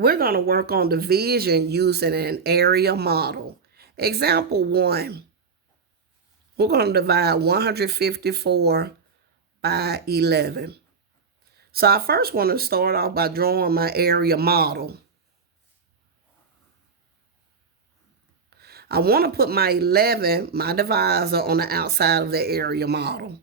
we're going to work on division using an area model. Example 1, we're going to divide 154 by 11. So I first want to start off by drawing my area model. I want to put my 11, my divisor, on the outside of the area model.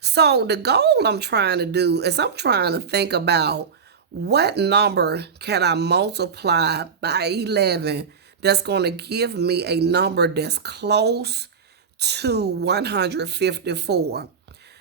So the goal I'm trying to do is I'm trying to think about what number can I multiply by 11 that's going to give me a number that's close to 154.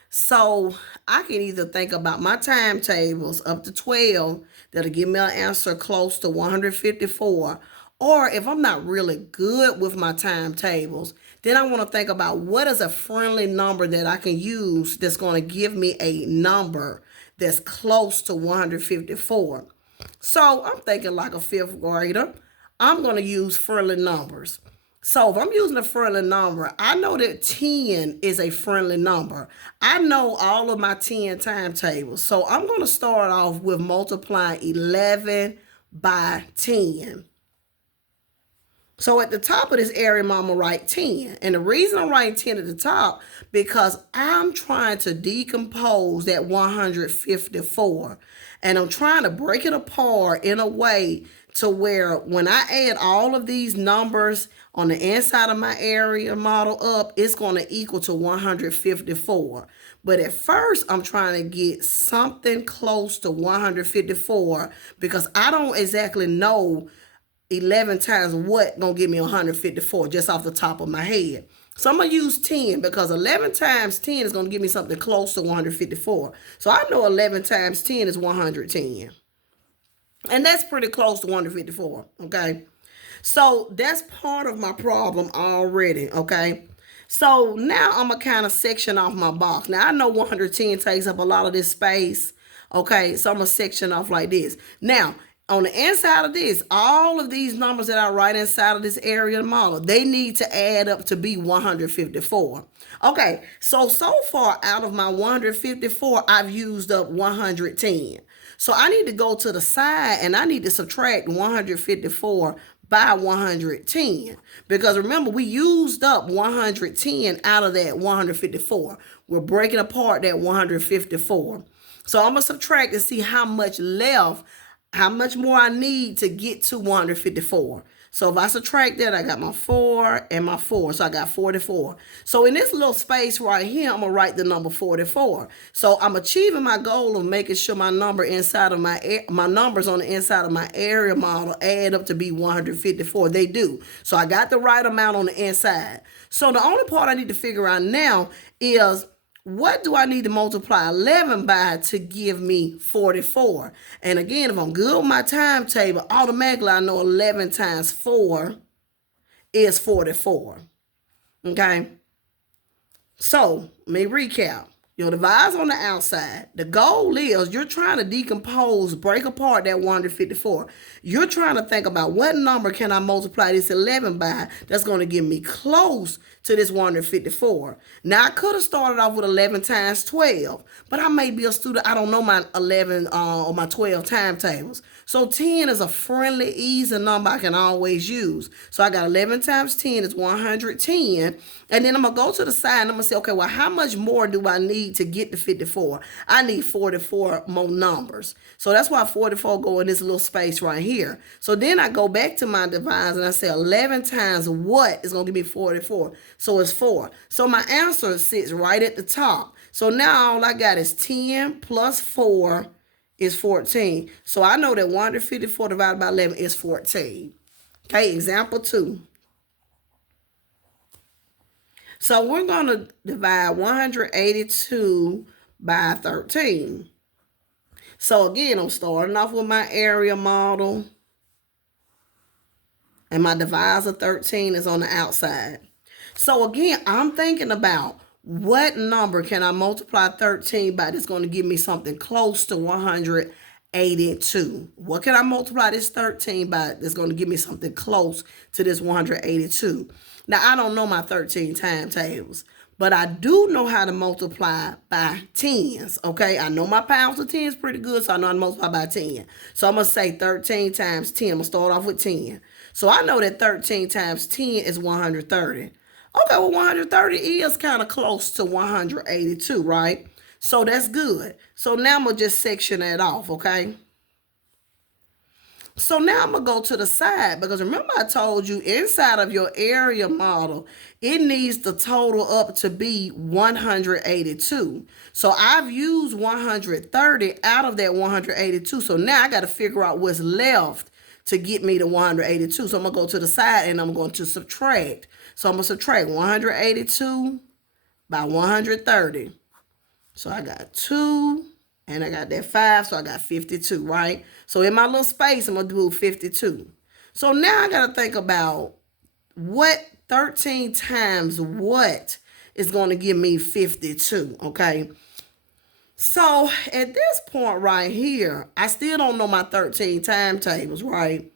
So I can either think about my timetables up to 12 that'll give me an answer close to 154. Or if I'm not really good with my timetables, then I want to think about what is a friendly number that I can use that's going to give me a number that's close to 154. So I'm thinking like a fifth grader. I'm going to use friendly numbers. So if I'm using a friendly number, I know that 10 is a friendly number. I know all of my 10 timetables. So I'm going to start off with multiplying 11 by 10. So at the top of this area, I'm going to write 10. And the reason I'm writing 10 at the top, because I'm trying to decompose that 154. And I'm trying to break it apart in a way to where when I add all of these numbers on the inside of my area model up, it's going to equal to 154. But at first, I'm trying to get something close to 154 because I don't exactly know 11 times what gonna give me 154 just off the top of my head. So I'm gonna use 10 because 11 times 10 is gonna give me something close to 154. So I know 11 times 10 is 110. And that's pretty close to 154, okay? So that's part of my problem already, okay? So now I'm gonna kind of section off my box. Now I know 110 takes up a lot of this space, okay? So I'm gonna section off like this. Now, on the inside of this, all of these numbers that I write inside of this area model, they need to add up to be 154. Okay, so far out of my 154, I've used up 110. So I need to go to the side and I need to subtract 154 by 110. Because remember, we used up 110 out of that 154. We're breaking apart that 154. So I'm going to subtract and see how much left, how much more I need to get to 154. So if I subtract that, I got my 4 and my 4. So I got 44. So in this little space right here, I'm going to write the number 44. So I'm achieving my goal of making sure my number inside of my numbers on the inside of my area model add up to be 154. They do. So I got the right amount on the inside. So the only part I need to figure out now is, what do I need to multiply 11 by to give me 44? And again, if I'm good with my timetable, automatically I know 11 times 4 is 44. Okay? So, let me recap. Your divisor on the outside. The goal is you're trying to decompose, break apart that 154. You're trying to think about what number can I multiply this 11 by that's going to give me close to this 154. Now, I could have started off with 11 times 12, but I may be a student. I don't know my 11 or my 12 timetables. So 10 is a friendly, easy number I can always use. So I got 11 times 10 is 110. And then I'm going to go to the side and I'm going to say, okay, well, how much more do I need to get to 54? I need 44 more numbers. So that's why 44 go in this little space right here. So then I go back to my divisor and I say 11 times what is going to give me 44? So it's 4. So my answer sits right at the top. So now all I got is 10 plus 4 is 14. So I know that 154 divided by 11 is 14. Okay, example 2. So we're going to divide 182 by 13. So again, I'm starting off with my area model. And my divisor 13 is on the outside. So again, I'm thinking about what number can I multiply 13 by that's going to give me something close to 182. What can I multiply this 13 by that's going to give me something close to this 182? Now, I don't know my 13 timetables, But I do know how to multiply by tens, okay? I know my pounds of tens pretty good, so I know how to multiply by 10. So I'm going to say 13 times 10. I'm going to start off with 10. So I know that 13 times 10 is 130. Okay, well, 130 is kind of close to 182, right? So that's good. So now I'm going to just section that off, okay? So now I'm going to go to the side because remember I told you inside of your area model, it needs the total up to be 182. So I've used 130 out of that 182. So now I got to figure out what's left to get me to 182. So I'm going to go to the side and I'm going to subtract. So I'm going to subtract 182 by 130. So I got 2. And I got that 5, so I got 52, right? So in my little space, I'm going to do 52. So now I got to think about what 13 times what is going to give me 52, okay? So at this point right here, I still don't know my 13 timetables, right?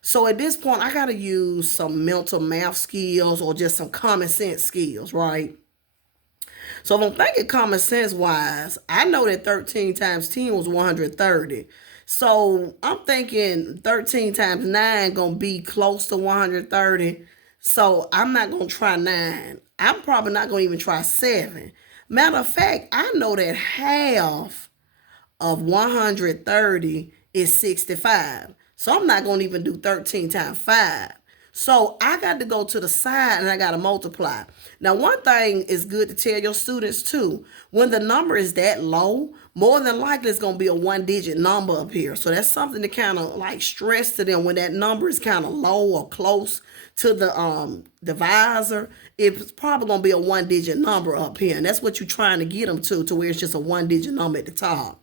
So at this point, I got to use some mental math skills or just some common sense skills, right? So if I'm thinking common sense wise, I know that 13 times 10 was 130. So I'm thinking 13 times 9 going to be close to 130. So I'm not going to try 9. I'm probably not going to even try 7. Matter of fact, I know that half of 130 is 65. So I'm not going to even do 13 times 5. So I got to go to the side and I got to multiply. Now, one thing is good to tell your students too. When the number is that low, more than likely it's going to be a one-digit number up here. So that's something to kind of like stress to them when that number is kind of low or close to the divisor. It's probably going to be a one-digit number up here. And that's what you're trying to get them to where it's just a one-digit number at the top.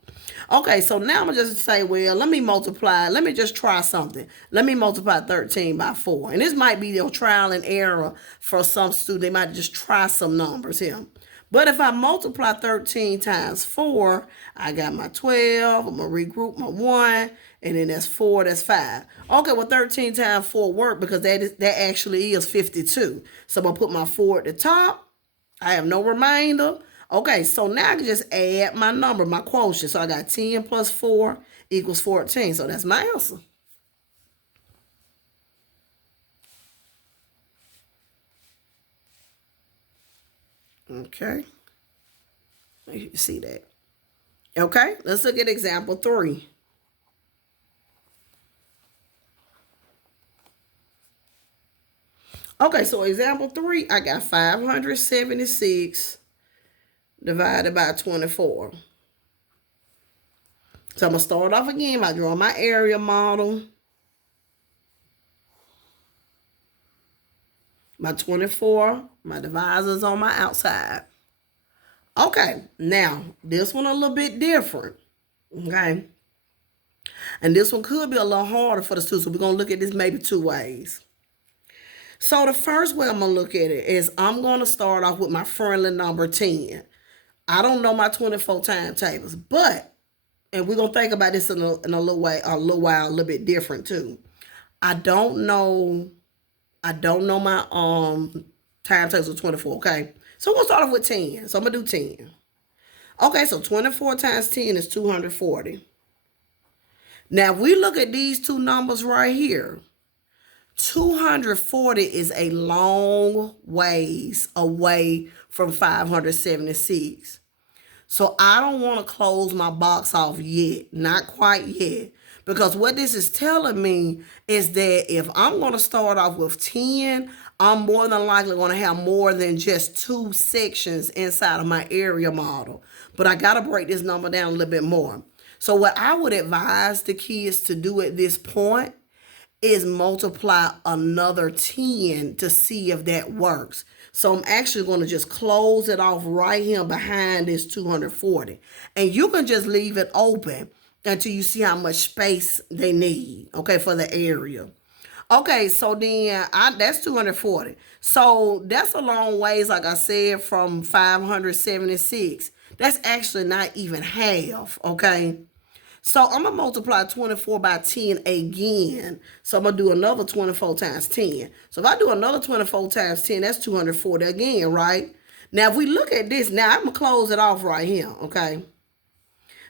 Okay, so now I'm going to just say, well, let me multiply. Let me just try something. Let me multiply 13 by 4. And this might be your trial and error for some student. They might just try some numbers here. But if I multiply 13 times 4, I got my 12. I'm going to regroup my 1. And then that's 4, that's 5. Okay, well, 13 times 4 work because that actually is 52. So I'm going to put my 4 at the top. I have no remainder. Okay, so now I can just add my number, my quotient. So I got 10 plus 4 equals 14. So that's my answer. Okay. You see that. Okay, let's look at example 3. Okay, so example 3, I got 576 divided by 24. So I'm going to start off again by drawing my area model. My 24, my divisors on my outside. Okay, now this one a little bit different. Okay. And this one could be a little harder for the students. So we're going to look at this maybe 2 ways. So the first way I'm going to look at it is I'm going to start off with my friendly number 10. I don't know my 24 timetables, but, and we're going to think about this in a little while, a little bit different too. I don't know my timetables of 24, okay? So we'll start off with 10. So I'm going to do 10. Okay, so 24 times 10 is 240. Now, if we look at these two numbers right here, 240 is a long ways away from 576. So I don't want to close my box off yet, not quite yet. Because what this is telling me is that if I'm going to start off with 10, I'm more than likely going to have more than just 2 sections inside of my area model. But I got to break this number down a little bit more. So what I would advise the kids to do at this point is multiply another 10 to see if that works. So I'm actually going to just close it off right here behind this 240. And you can just leave it open until you see how much space they need, okay, for the area. Okay, so then that's 240. So that's a long ways, like I said, from 576. That's actually not even half, okay? So I'm going to multiply 24 by 10 again. So I'm going to do another 24 times 10. So if I do another 24 times 10, that's 240 again, right? Now, if we look at this, now I'm going to close it off right here, okay?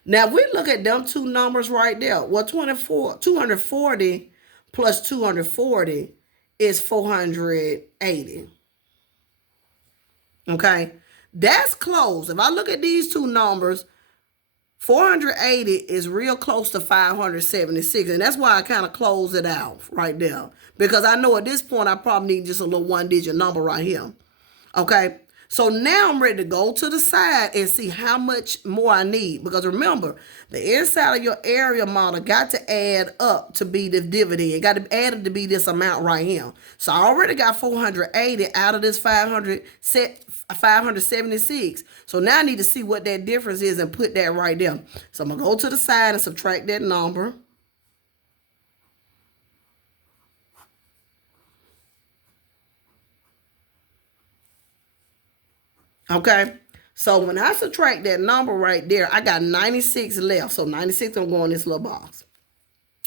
Now, if we look at them two numbers right there, well, 240 plus 240 is 480. Okay? That's close. If I look at these two numbers, 480 is real close to 576. And that's why I kind of close it out right there. Because I know at this point, I probably need just a little one-digit number right here. Okay? So now I'm ready to go to the side and see how much more I need. Because remember, the inside of your area model got to add up to be the dividend. It got to add it to be this amount right here. So I already got 480 out of this 576. So now I need to see what that difference is and put that right there. So I'm going to go to the side and subtract that number. Okay, so when I subtract that number right there, I got 96 left. So 96 gonna go in this little box.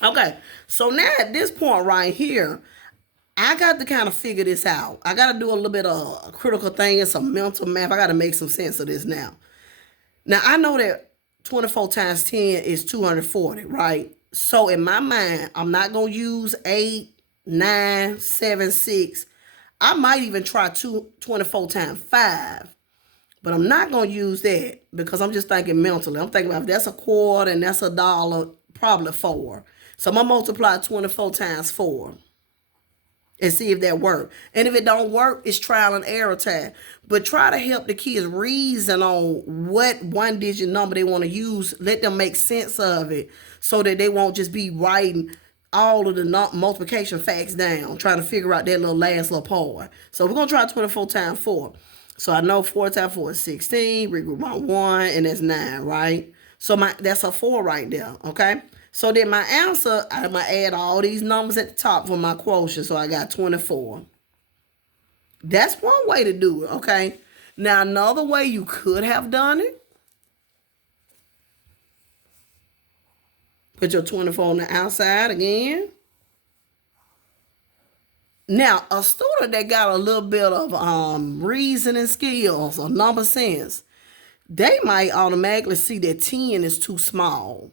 Okay, so now at this point right here, I got to kind of figure this out. I got to do a little bit of a critical thinking, some mental math. I got to make some sense of this now. Now, I know that 24 times 10 is 240, right? So in my mind, I'm not going to use 8, 9, 7, 6. I might even try 24 times 5. But I'm not going to use that because I'm just thinking mentally. I'm thinking about if that's a quarter and that's $1, probably 4. So I'm going to multiply 24 times 4 and see if that works. And if it don't work, it's trial and error time. But try to help the kids reason on what one-digit number they want to use. Let them make sense of it so that they won't just be writing all of the multiplication facts down, trying to figure out that little last little part. So we're going to try 24 times 4. So I know 4 times 4 is 16. Regroup my 1, and that's 9, right? So that's a 4 right there, okay? So then my answer, I'm going to add all these numbers at the top for my quotient. So I got 24. That's one way to do it, okay? Now, another way you could have done it, put your 24 on the outside again. Now, a student that got a little bit of reasoning skills or number sense, they might automatically see that 10 is too small.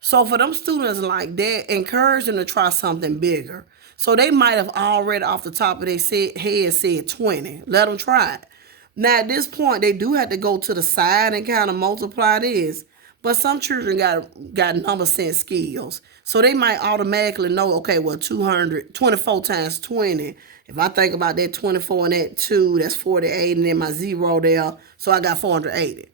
So for them students like that, encourage them to try something bigger. So they might have already off the top of their head said 20. Let them try it. Now at this point, they do have to go to the side and kind of multiply this. But some children got number sense skills. So they might automatically know, okay, well, 24 times 20. If I think about that 24 and that 2, that's 48, and then my 0 there. So I got 480.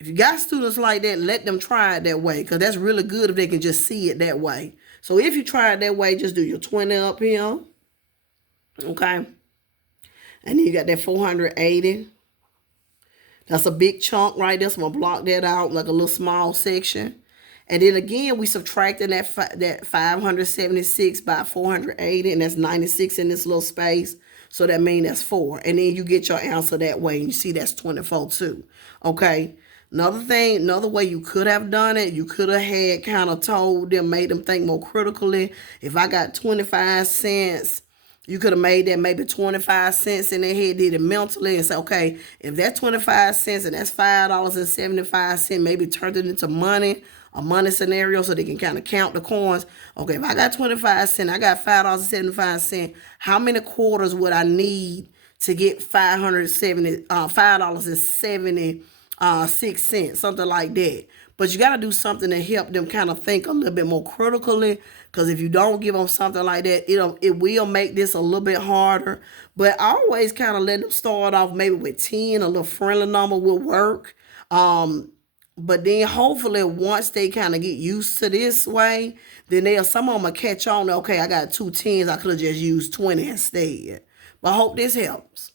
If you got students like that, let them try it that way, because that's really good if they can just see it that way. So if you try it that way, just do your 20 up here. Okay. And then you got that 480. That's a big chunk right there, so I'm going to block that out like a little small section. And then again, we subtracting that 576 by 480, and that's 96 in this little space. So that means that's 4. And then you get your answer that way, and you see that's 24 too. Okay. Another way you could have done it, you could have had kind of told them, made them think more critically. If I got 25 cents, you could have made that maybe 25 cents in their head, did it mentally, and say, okay, if that's 25 cents and that's $5.75, maybe turned it into money, a money scenario so they can kind of count the coins. Okay, if I got 25 cents, I got $5.75, how many quarters would I need to get $5.76, something like that? But you got to do something to help them kind of think a little bit more critically, because if you don't give them something like that, it will make this a little bit harder. But I always kind of let them start off maybe with 10, a little friendly number will work. But then hopefully once they kind of get used to this way, then some of them will catch on, okay, I got 2 10s, I could have just used 20 instead. But I hope this helps.